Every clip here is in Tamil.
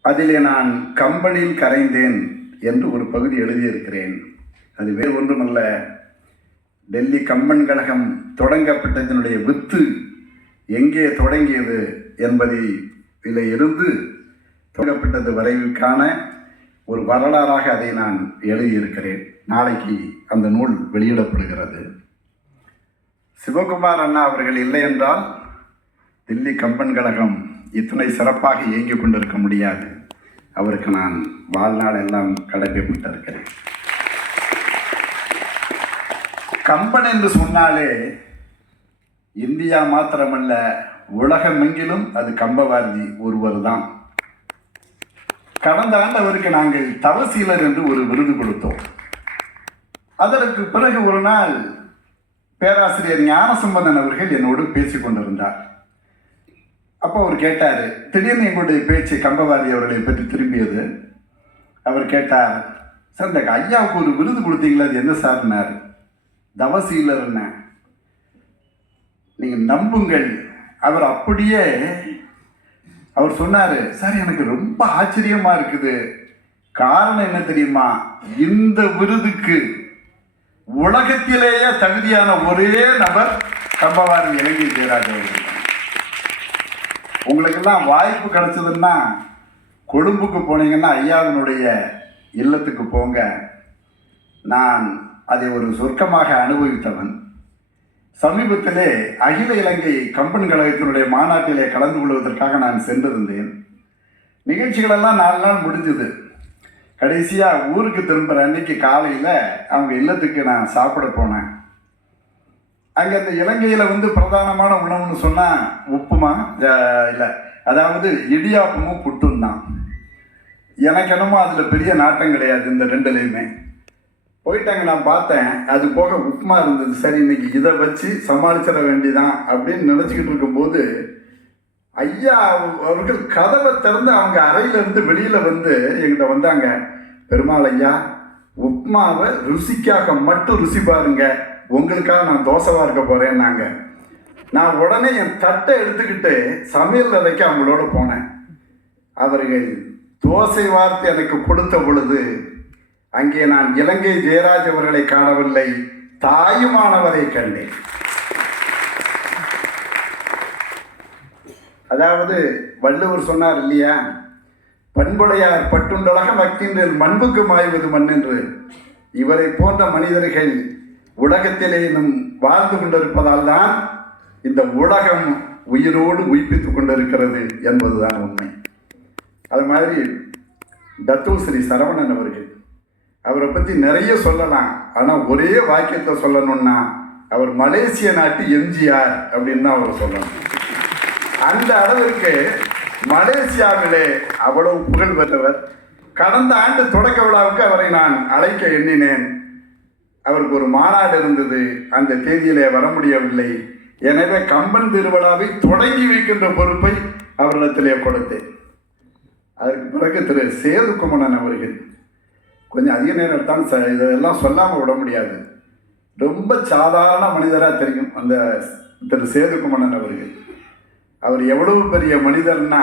அதிலே நான் கம்பனில் கரைந்தேன் என்று ஒரு பகுதி எழுதியிருக்கிறேன். அது வேறு ஒன்றுமல்ல. டெல்லி கம்பன் கழகம் தொடங்கப்பட்டதனுடைய வித்து எங்கே தொடங்கியது என்பதை இதில் இருந்து தொடங்கப்பட்டது வரைவுக்கான ஒரு வரலாறாக அதை நான் எழுதியிருக்கிறேன். நாளைக்கு அந்த நூல் வெளியிடப்படுகிறது. சிவகுமார் அண்ணா அவர்கள் இல்லை என்றால் தில்லி கம்பன் கழகம் இத்தனை சிறப்பாக இயங்கிக் கொண்டிருக்க முடியாது. அவருக்கு நான் வாழ்நாள் எல்லாம் கடமைப்பட்டிருக்கிறேன். கம்பன் என்று சொன்னாலே இந்தியா மாத்திரமல்ல உலகமெங்கிலும் அது கம்பவாரதி ஒருவர் தான் கடந்த ஆண்டு அவருக்கு நாங்கள் தவசீலர் என்று ஒரு விருது கொடுத்தோம். அதற்கு பிறகு ஒரு நாள் பேராசிரியர் ஞானசம்பந்தன் அவர்கள் என்னோடு பேசிக் கொண்டிருந்தார். அப்போ அவர் கேட்டார் திடீர்னு எங்களுடைய பேச்சு கம்பவாதி அவர்களை பற்றி திரும்பியது. அவர் கேட்டார் சார் இந்த ஐயாவுக்கு ஒரு விருது கொடுத்தீங்களா? அது என்ன சார்னார் தவசீலர் நீங்கள் நம்புங்கள். அவர் அப்படியே அவர் சொன்னார் சார் எனக்கு ரொம்ப ஆச்சரியமாக இருக்குது. காரணம் என்ன தெரியுமா? இந்த விருதுக்கு உலகத்திலேயே தகுதியான ஒரே நபர் கம்பவாரி இலங்கை ஜெயராஜ் அவர்கள். உங்களுக்கெல்லாம் வாய்ப்பு கிடைச்சதுன்னா கொழும்புக்கு போனீங்கன்னா ஐயாவினுடைய இல்லத்துக்கு போங்க. நான் அதை ஒரு சொர்க்கமாக அனுபவித்தவன். சமீபத்திலே அகில இலங்கை கம்பன் கழகத்தினுடைய மாநாட்டிலே கலந்து கொள்வதற்காக நான் சென்றிருந்தேன். நிகழ்ச்சிகளெல்லாம் நாலு நாள் முடிஞ்சுது. கடைசியாக ஊருக்கு திரும்புகிற அன்னைக்கு காலையில் அவங்க இல்லத்துக்கு நான் சாப்பிட போனேன். அங்கே அந்த இலங்கையில் வந்து பிரதானமான உணவுன்னு சொன்னால் உப்புமா இல்லை. அதாவது இடியாப்பமும் புட்டும் தான். எனக்கு என்னமோ அதில் பெரிய நாட்டம் கிடையாது இந்த ரெண்டுலேயுமே. போயிட்டாங்க நான் பார்த்தேன். அது போக உப்புமா இருந்தது. சரி இன்னைக்கு இதை வச்சு சமாளிச்சிட வேண்டிதான் அப்படின்னு நினச்சிக்கிட்டு இருக்கும்போது ஐயா அவர்கள் கதவை திறந்து அவங்க அறையிலேருந்து வெளியில் வந்து எங்கிட்ட வந்தாங்க. பெருமாள் ஐயா உப்மாவை ருசிக்காக மட்டும் ருசி பாருங்க. உங்களுக்காக நான் தோசை இருக்க போகிறேன்னாங்க நான் உடனே என் தட்டை எடுத்துக்கிட்டு சமையல் அறைக்கு அவங்களோட போனேன். அவர்கள் தோசை வார்த்தை எனக்கு கொடுத்த பொழுது அங்கே நான் இலங்கை ஜெயராஜ் அவர்களை காணவில்லை தாயுமானவரை கண்டேன். அதாவது வள்ளுவர் சொன்னார் இல்லையா? பண்புடையார் பட்டுண்டலக அக்கின்றில் மண்புக்கு மாய்வது மண் என்று இவரை போன்ற மனிதர்கள் உலகத்திலே நம் வாழ்ந்து கொண்டிருப்பதால் தான் இந்த உலகம் உயிரோடு உயிர்ப்பித்துக் கொண்டிருக்கிறது என்பதுதான் உண்மை. அது மாதிரி தத்து ஸ்ரீ சரவணன் அவர்கள் அவரை பற்றி நிறைய சொல்லலாம். ஆனால் ஒரே வாக்கியத்தை சொல்லணும்னா அவர் மலேசிய நாட்டு எம்ஜிஆர் அப்படின்னு தான் அவர் சொல்லணும். அந்த அளவிற்கு மலேசியாவிலே அவ்வளவு புகழ் பெற்றவர் கடந்த ஆண்டு தொடக்க விழாவுக்கு அவரை நான் அழைக்க எண்ணினேன். அவருக்கு ஒரு மாநாடு இருந்தது. அந்த தேதியிலே வர முடியவில்லை. எனவே கம்பன் திருவிழாவை தொடங்கி வைக்கின்ற பொறுப்பை அவரிடத்திலே கொடுத்தேன். அதற்கு பிறகு திரு சேதுக்குமணன் அவர்கள் கொஞ்சம் அதிக நேரம் எடுத்தாலும் ச இதெல்லாம் சொல்லாமல் விட முடியாது. ரொம்ப சாதாரண மனிதராக தெரியும் அந்த திரு சேதுக்குமணன் அவர்கள். அவர் எவ்வளவு பெரிய மனிதர்னா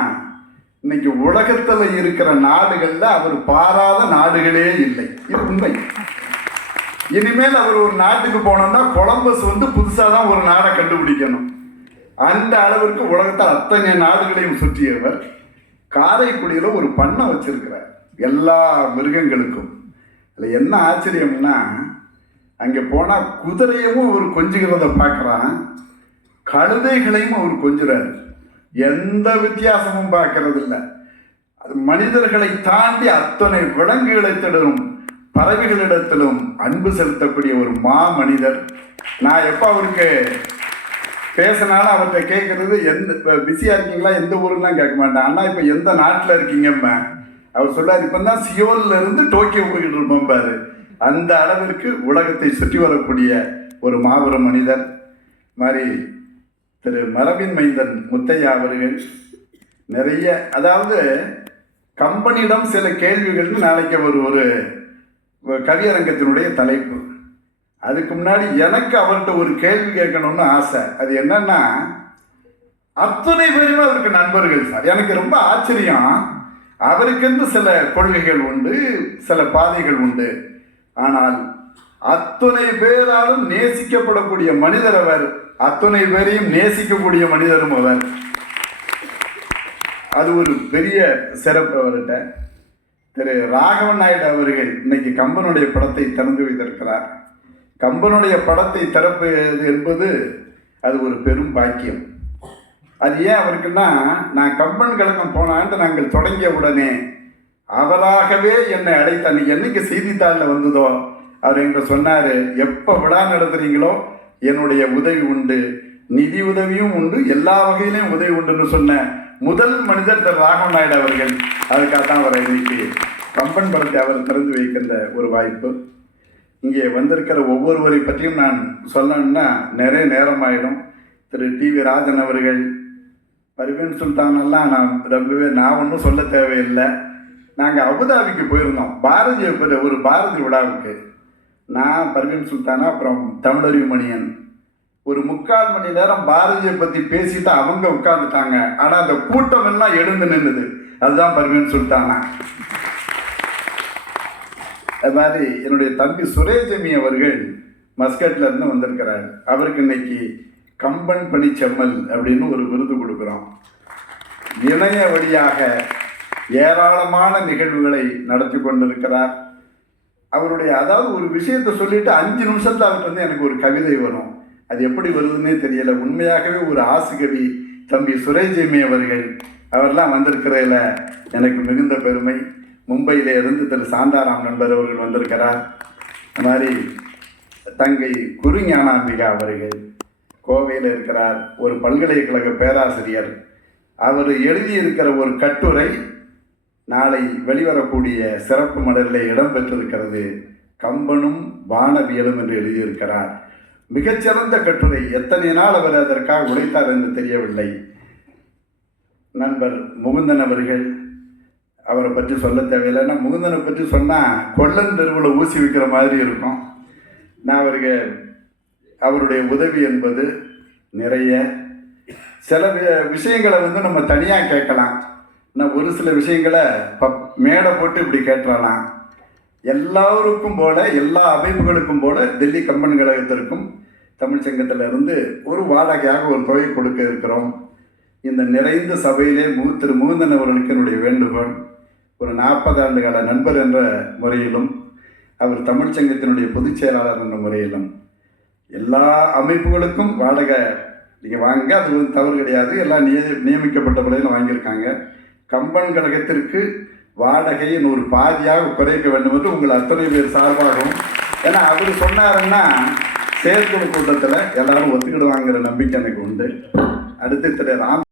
இன்னைக்கு உலகத்தில் இருக்கிற நாடுகளில் அவர் பாராத நாடுகளே இல்லை. இது உண்மை. இனிமேல் அவர் ஒரு நாட்டுக்கு போனோம்னா கொலம்பஸ் வந்து புதுசாக தான் ஒரு நாடை கண்டுபிடிக்கணும். அந்த அளவிற்கு உலகத்தை அத்தனை நாடுகளையும் சுற்றியவர் காரைக்குடியில் ஒரு பண்ணை வச்சிருக்கிறார். எல்லா மிருகங்களுக்கும். அதில் என்ன ஆச்சரியம்னா அங்கே போனால் குதிரையவும் அவர் கொஞ்சுகிறத பார்க்குறான். கழுதைகளையும் அவர் கொஞ்சுறாரு. எந்த வித்தியாசமும் பார்க்கறதில்ல. அது மனிதர்களை தாண்டி அத்தனை விலங்குகளிடத்திலும் பறவைகளிடத்திலும் அன்பு செலுத்தக்கூடிய ஒரு மா மனிதர் நான் எப்போ அவருக்கு பேசினாலும் அவர்கிட்ட கேட்குறது எந்த இப்போ பிஸியாக இருக்கீங்களா? எந்த ஊருலாம் கேட்க மாட்டேன். ஆனால் இப்போ எந்த நாட்டில் இருக்கீங்கம்மா? அவர் சொல்லார் இப்போ தான் சியோலில் இருந்து டோக்கியோ போய்கிட்டு இருப்போம் பாரு. அந்த அளவிற்கு உலகத்தை சுற்றி வரக்கூடிய ஒரு மாபெரும் மனிதர். மாதிரி திரு மரபின் மைந்தன் முத்தையா அவர்கள் நிறைய அதாவது கம்பெனியிடம் சில கேள்விகள்னு நாளைக்கு அவர் ஒரு கவியரங்கத்தினுடைய தலைப்பு. அதுக்கு முன்னாடி எனக்கு அவர்கிட்ட ஒரு கேள்வி கேட்கணும்னு ஆசை. அது என்னன்னா அத்தனை பேருமே அவருக்கு நண்பர்கள் சார். எனக்கு ரொம்ப ஆச்சரியம். அவருக்கென்று சில கொள்கைகள் உண்டு சில பாதைகள் உண்டு. ஆனால் அத்தனை பேராலும் நேசிக்கப்படக்கூடிய மனிதர் அவர். அத்துணை பேரையும் நேசிக்கக்கூடிய மனிதரும் அவர். அது ஒரு பெரிய சிறப்பு அவர்கிட்ட. திரு ராகவன் நாயுடு அவர்கள் இன்னைக்கு கம்பனுடைய படத்தை திறந்து வைத்திருக்கிறார். கம்பனுடைய படத்தை திறப்பது என்பது அது ஒரு பெரும் பாக்கியம். அது ஏன் அவருக்குன்னா நான் கம்பன் கழகம் போன நாங்கள் தொடங்கிய உடனே அவராகவே என்னை அழைத்த அன்னைக்கு என்னைக்கு செய்தித்தாளில் வந்ததோ அவர் என்கிட்ட சொன்னார் எப்போ விழா நடத்துறீங்களோ என்னுடைய உதவி உண்டு நிதி உதவியும் உண்டு. எல்லா வகையிலையும் உதவி உண்டுன்னு சொன்ன முதல் மனிதர் திரு ராகவன் நாயுடு அவர்கள். அதுக்காக தான் அவரை இன்னைக்கு கம்பன் படத்தை அவர் திறந்து வைக்கின்ற ஒரு வாய்ப்பு. இங்கே வந்திருக்கிற ஒவ்வொருவரை பற்றியும் நான் சொல்லணும்னா நிறைய நேரம் ஆகிடும் திரு டி வி ராஜன் அவர்கள் பர்வீன் சுல்தானெல்லாம் நான் ரொம்பவே நான் ஒன்றும் சொல்ல தேவையில்லை. நாங்கள் அபுதாபிக்கு போயிருந்தோம். பாரதிய ஒரு- ஒரு பாரதி விழாவுக்கு. நான் பர்வீன் சுல்தானா அப்புறம் தமிழறிவு மணியன். ஒரு முக்கால் மணி நேரம் பாரதியை பற்றி பேசிட்டு அவங்க உட்கார்ந்துட்டாங்க. ஆனால் அந்த கூட்டம் எல்லாம் எழுந்து நின்றுது அதுதான் பர்வீன் சுல்தானா. அது மாதிரி என்னுடைய தம்பி சுரேஜமி அவர்கள் மஸ்கட்ல இருந்து வந்திருக்கிறார். அவருக்கு இன்னைக்கு கம்பன் பணி செம்மல் அப்படின்னு ஒரு விருது கொடுக்குறோம். இணைய வழியாக ஏராளமான நிகழ்வுகளை நடத்தி கொண்டிருக்கிறார். அவருடைய அதாவது ஒரு விஷயத்தை சொல்லிட்டு அஞ்சு நிமிஷத்தில் அவர்கிட்ட வந்து எனக்கு ஒரு கவிதை வரும். அது எப்படி வருதுன்னே தெரியல. உண்மையாகவே ஒரு ஆசுகவி தம்பி சுரேஜிமி அவர்கள் அவர்லாம் வந்திருக்கிறதில் எனக்கு மிகுந்த பெருமை. மும்பையில் இருந்து திரு சாந்தாராம் நண்பர் அவர்கள் வந்திருக்கிறார். அது மாதிரி தங்கை குருஞானாம்பிகா அவர்கள் கோவையில் இருக்கிறார். ஒரு பல்கலைக்கழக பேராசிரியர். அவர் எழுதியிருக்கிற ஒரு கட்டுரை நாளை வெளிவரக்கூடிய சிறப்பு மலரில் இடம்பெற்றிருக்கிறது கம்பனும் வானவியலும் என்று எழுதியிருக்கிறார். மிகச்சிறந்த கட்டுரை. எத்தனை நாள் அவர் அதற்காக உழைத்தார் என்று தெரியவில்லை. நண்பர் முகுந்தன் அவர்கள் அவரை பற்றி சொல்ல தேவையில்லை. ஏன்னா முகுந்தனை பற்றி சொன்னால் கொள்ளன் தெருவில் ஊசி வைக்கிற மாதிரி இருக்கும். நான் அவருக்கு அவருடைய உதவி என்பது நிறைய. சில விஷயங்களை வந்து நம்ம தனியாக கேட்கலாம். நான் ஒரு சில விஷயங்களை பப் மேடை போட்டு இப்படி கேட்டுறலாம். எல்லாருக்கும் போல எல்லா அமைப்புகளுக்கும் போல டெல்லி கம்பன் கழகத்திற்கும் தமிழ் சங்கத்துல இருந்து ஒரு வாடகையாக ஒரு தொகை கொடுக்க இருக்கிறோம். இந்த நிறைந்த சபையிலே மு திரு முகுந்தன் அவர்களுக்கு என்னுடைய வேண்டுகோள். ஒரு நாற்பது ஆண்டு கால நண்பர் என்ற முறையிலும் அவர் தமிழ் சங்கத்தினுடைய பொதுச் செயலாளர் என்ற முறையிலும் எல்லா அமைப்புகளுக்கும் வாடகை நீங்கள் வாங்க அது வந்து தவறு கிடையாது. எல்லாம் நிய நியமிக்கப்பட்ட முறையில் வாங்கியிருக்காங்க. கம்பன் கழகத்திற்கு வாடகையை ஒரு பாதியாக குறைக்க வேண்டும் என்று உங்கள் அத்தனை பேர் சார்பாகவும். ஏன்னா அவர் சொன்னாருன்னா செயற்குழு கூட்டத்தில் எல்லாரும் ஒத்துக்கிடுவாங்கிற நம்பிக்கை எனக்கு உண்டு. அடுத்து திரு ராம்